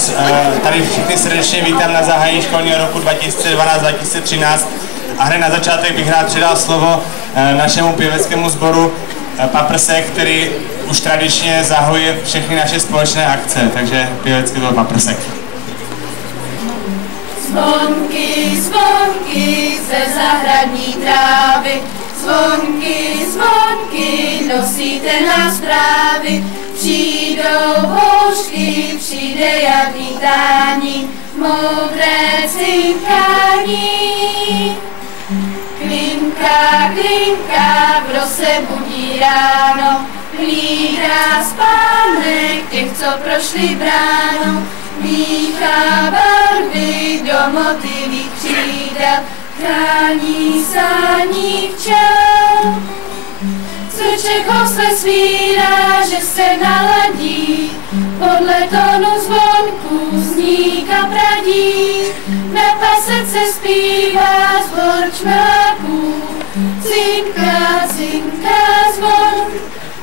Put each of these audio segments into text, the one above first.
vás tady všichni srdečně vítám na zahájení školního roku 2012-2013 a hned na začátek bych rád předal slovo našemu pěveckému sboru Paprsek, který už tradičně zahajuje všechny naše společné akce, takže pěvecký sbor Paprsek. Zvonky, zvonky ze zahradní trávy, zvonky, zvonky nosíte nás zprávy. Přijdou houšky, přijde jarní tání, modré cinkání. Klinka, klinka, kdo se budí ráno, hlídá spánek těch, co prošli bránou. Míchá barvy do motivých křídel, chrání sání včel. Cvrček housle svírá, že se naladí, podle tónu zvonku zní kapradí. Na pasece zpívá zbor čmáků, cinká, cinká zvon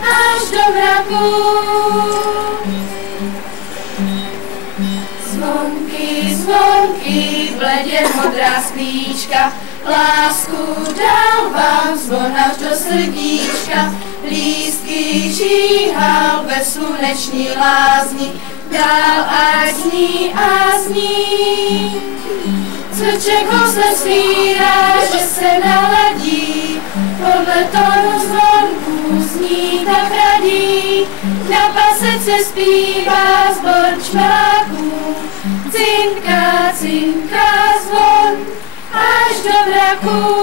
až do mraku. Zvonky, zvonky, bledě modrá sklíčka, lásku dal vám zvon až do srdíčka. Lístky žíhal ve sluneční lázni, dál ať zní a zní. Cvrček housle svírá, že se naladí, podle tónu zvonku zní tak radí. Na pasece zpívá zbor čmáků, cinká, cinká zvon až do mraku.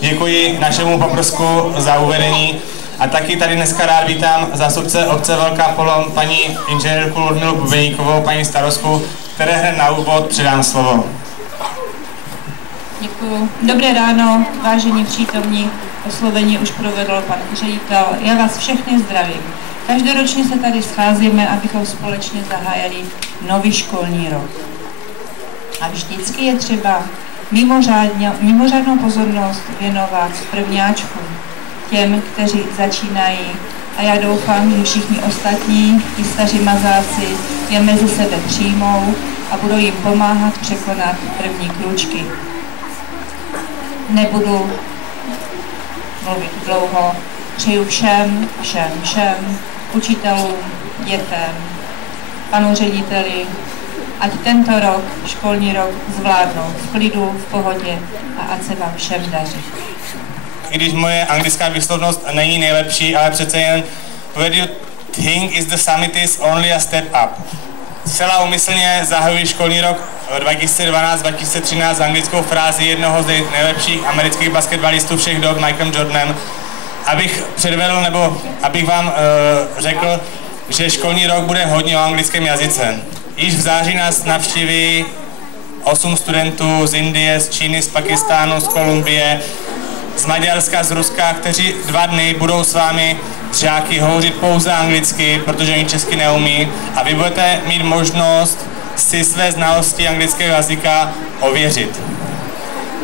Děkuji našemu Paprsku za uvedení a taky tady dneska rád vítám zástupce obce Velká Polom, paní inženýrku Ludmilu Bubeníkovou, paní starostku, které hned na úvod předám slovo. Děkuji. Dobré ráno, vážení přítomní, oslovení už provedl pan ředitel. Já vás všechny zdravím. Každoročně se tady scházíme, abychom společně zahájili nový školní rok. A vždycky je třeba mimořádnou pozornost věnovat prvňáčkům, těm, kteří začínají. A já doufám, že všichni ostatní, i staří mazáci, je mezi sebe přijmou a budou jim pomáhat překonat první krůčky. Nebudu mluvit dlouho. Přeju všem, učitelům, dětem, panu řediteli, ať tento rok, školní rok, zvládnou v klidu, v pohodě a ať se vám všem daří. I když moje anglická výslovnost není nejlepší, ale přece jen where you think is the summit is only a step up. Zcela úmyslně zahajuji školní rok 2012-2013 s anglickou frází jednoho z nejlepších amerických basketbalistů všech dob, Michaelem Jordanem, abych předvedl nebo abych vám řekl, že školní rok bude hodně o anglickém jazyce. Již v září nás navštíví 8 studentů z Indie, z Číny, z Pakistánu, z Kolumbie, z Maďarska, z Ruska, kteří 2 dny budou s vámi žáky hovořit pouze anglicky, protože oni česky neumí a vy budete mít možnost si své znalosti anglického jazyka ověřit.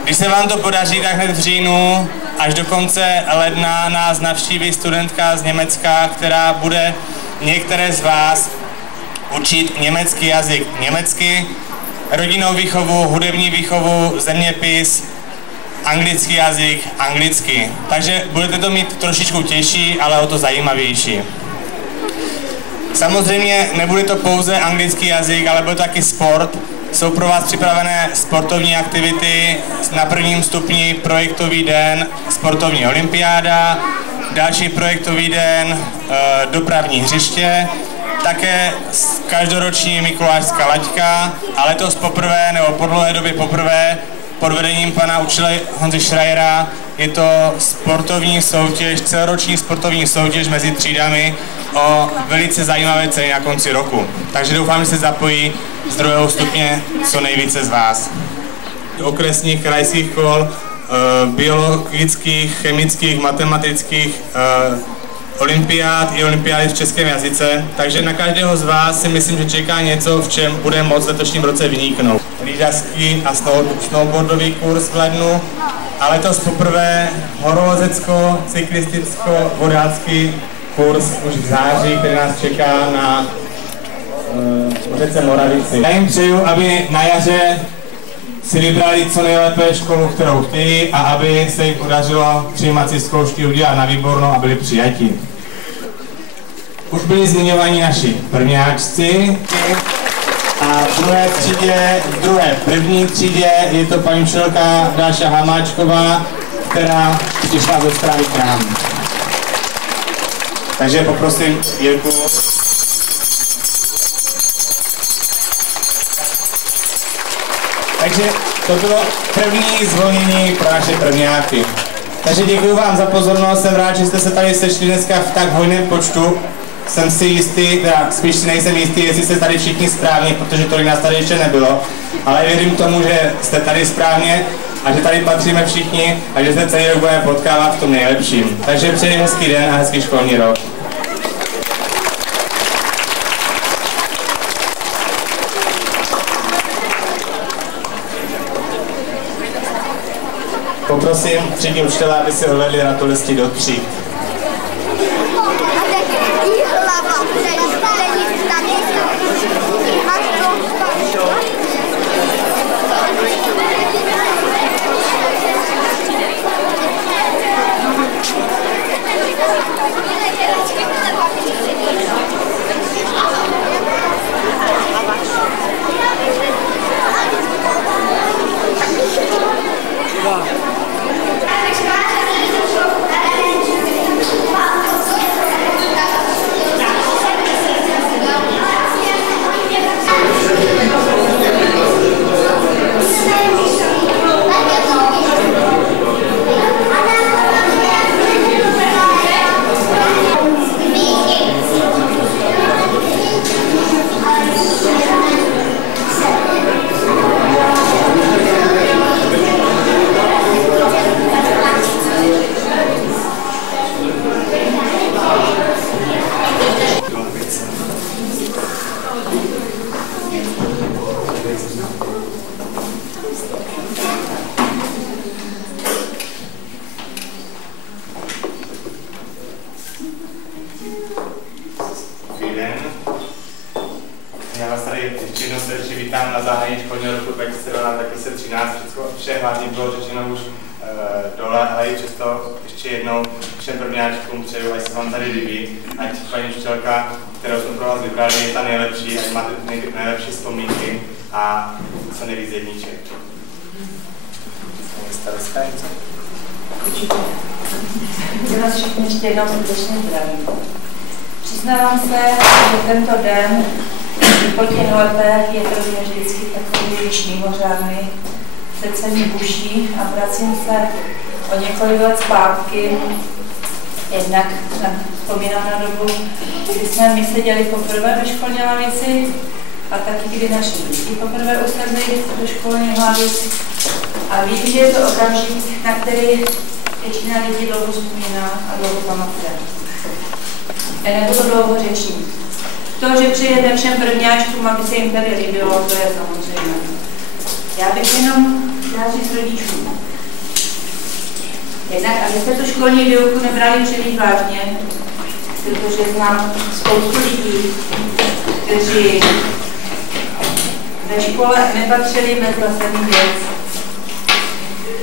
Když se vám to podaří, tak hned v říjnu až do konce ledna nás navštíví studentka z Německa, která bude některé z vás učit německý jazyk německy, rodinnou výchovu, hudební výchovu, zeměpis, anglický jazyk anglicky. Takže budete to mít trošičku těžší, ale o to zajímavější. Samozřejmě nebude to pouze anglický jazyk, ale bude to taky sport. Jsou pro vás připravené sportovní aktivity, na prvním stupni projektový den, sportovní olympiáda, další projektový den, dopravní hřiště, také každoroční mikulášská laťka a letos poprvé, nebo po dlouhé době poprvé, pod vedením pana učitele Honzy Schreiera je to sportovní soutěž, celoroční sportovní soutěž mezi třídami o velice zajímavé ceny na konci roku. Takže doufám, že se zapojí z 2. stupně co nejvíce z vás. Okresních krajských kol, biologických, chemických, matematických, olympiád i olympiády v českém jazyce, takže na každého z vás si myslím, že čeká něco, v čem bude moct v letošním roce vyniknout. Lyžařský a snowboardový kurz v lednu, a letos poprvé horolezecký-cyklisticko-vodácký kurz už v září, který nás čeká na řece Moravici. Já jim přeju, aby na jaře si vybrali co nejlépe školu, kterou chtějí, a aby se jim podařilo přijímací zkoušky udělat na výbornou a byli přijati. Už byli zmiňováni naši prvňáčci a v druhé první třídě je to paní učitelka Dáša Hamáčková, která přišla ze Strávy k nám. Takže poprosím Jirku. Takže to bylo první zvolnění pro naše prvňáky. Takže děkuji vám za pozornost, jsem rád, že jste se tady sešli dneska v tak hojném počtu. Jsem si jistý, teda spíš si nejsem jistý, jestli jste tady všichni správně, protože tolik nás tady ještě nebylo. Ale věřím tomu, že jste tady správně a že tady patříme všichni a že se celý rok budeme potkávat v tom nejlepším. Takže přeji hezký den a hezký školní rok. Poprosím třídní učitele, aby si odvedli ratolesti do tříd. Já vás tady ještě jednou srdečně vítám na zahájení školního roku 2012-2013. Vše hlavně bylo řečeno už dole, ale i přesto ještě jednou všem prvňáčkům přeju, ať se vám tady líbí, ať paní učitelka, kterou jsme pro vás vybrali, je ta nejlepší, ať máte nejlepší vzpomínky a co nejvíc jedniček. Určitě. Já vás všichni ještě jednou srdečně zdravím. Přiznávám se, že tento den po těch letech je pro mě vždycky takový již mimořádný, srdce mi buší a vracím se o několik let zpátky. Jednak vzpomínám na dobu, kdy jsme my seděli poprvé ve školní lavici a taky kdy naše děti poprvé usedli do školní lavici. A vím, že je to okamžik, na který většina lidí dlouho vzpomíná a dlouho pamatuje. Já nebudu dlouho řečit. To, že přijede všem prvňáčkům, aby se jim tady líbilo, to je samozřejmě. Já bych jenom chtěla říct rodičům. Jednak, abyste tu školní výuku nebrali příliš vážně, protože znám spoustu lidí, kteří ve škole nepatřili mezi zásadní věc.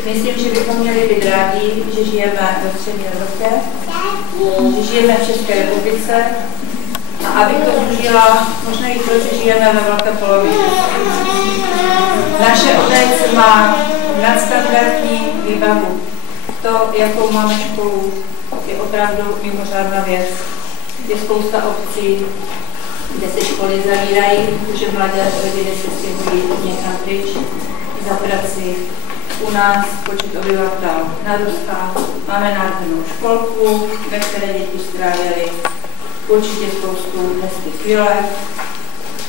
Myslím, že bychom měli být rádi, že žijeme ve střední Evropě, že žijeme v České republice a abych to užila, možná i to, že žijeme ve velké polovině. Naše obec má nadstandardní výbavu. To, jakou máme školu, je opravdu mimořádná věc. Je spousta obcí, kde se školy zavírají, protože mladé rodiny se stěhují někam pryč za prací. U nás počet obyvatel narůstá, máme nádhernou školku, ve které děti strávily určitě spoustu hezkých chvílek.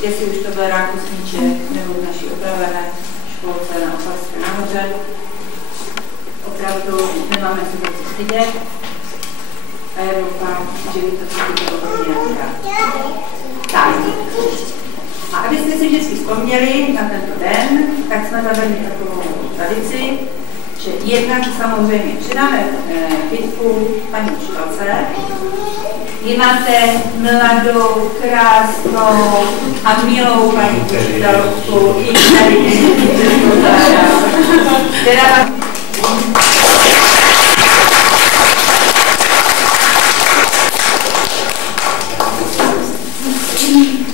Jestli už to byl Rákosníček nebo v naší opravené školce na Opavské nahoře. Opravdu nemáme se co stydět. A já doufám, že vy to taky bylo tak. A abyste si vždycky vzpomněli na tento den, tak jsme zavedli takovou tradici, že jednak samozřejmě přidáme kytku paní učitelce. Vy máte mladou, krásnou a milou paní učitelku, i tady která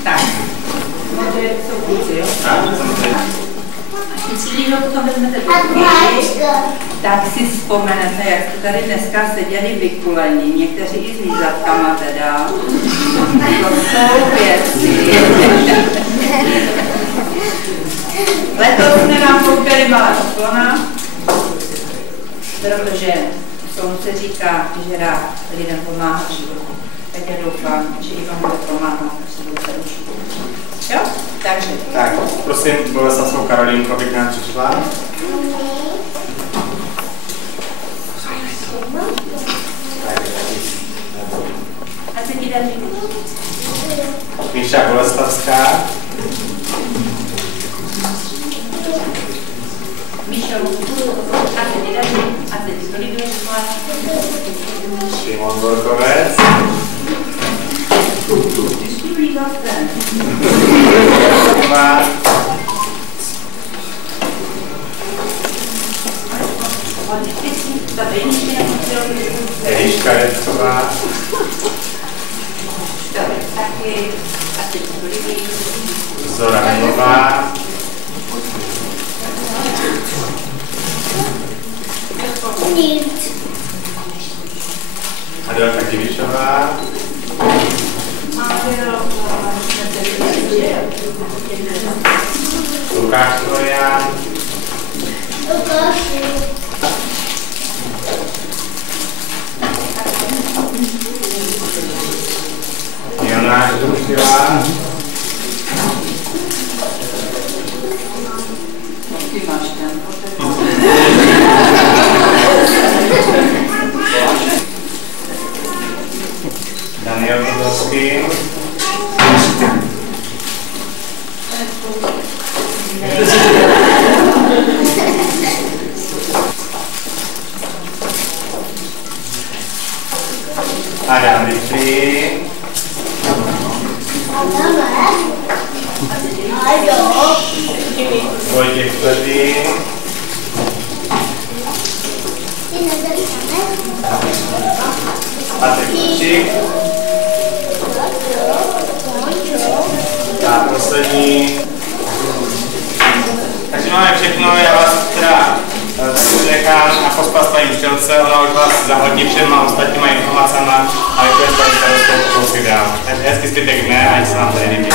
tak, možná jsou kluci, jo? Když ho potom vezmete do ruky, tak si vzpomenete, jak jste tady dneska seděli vykulení, někteří i s lízatkama teda. To jsou věci. Letos jsme nám koupili malá slona, protože tomu se říká, že rád lidem pomáhá v životu. Tak já doufám, že i vám bude pomáhat, až se budete učit. Jo? Takže. Tak, prosím, Boleslavskou Karolínku, aby k nám přišla. A se ti daří? Míša Boleslavská. Míšo, a se ti daří? A se ti to líbí? Šimon Borkovec. Eliška Jecková. Zora Milová. Adelka Divišová. Lukáš Florián. Jonáš Dušila. Daniel Budovský. Adam Vitry. Vojtěch Tvrdý. Patrik Kučík. A poslední. Takže máme všechno, já vás teda taky nechám a pospat s paní učitelce, ona už vás zahodní všema ostatníma informacemi a vy to je tady starostou kousek dál. Takže hezky zbytek dne a ať se vám tady líbí.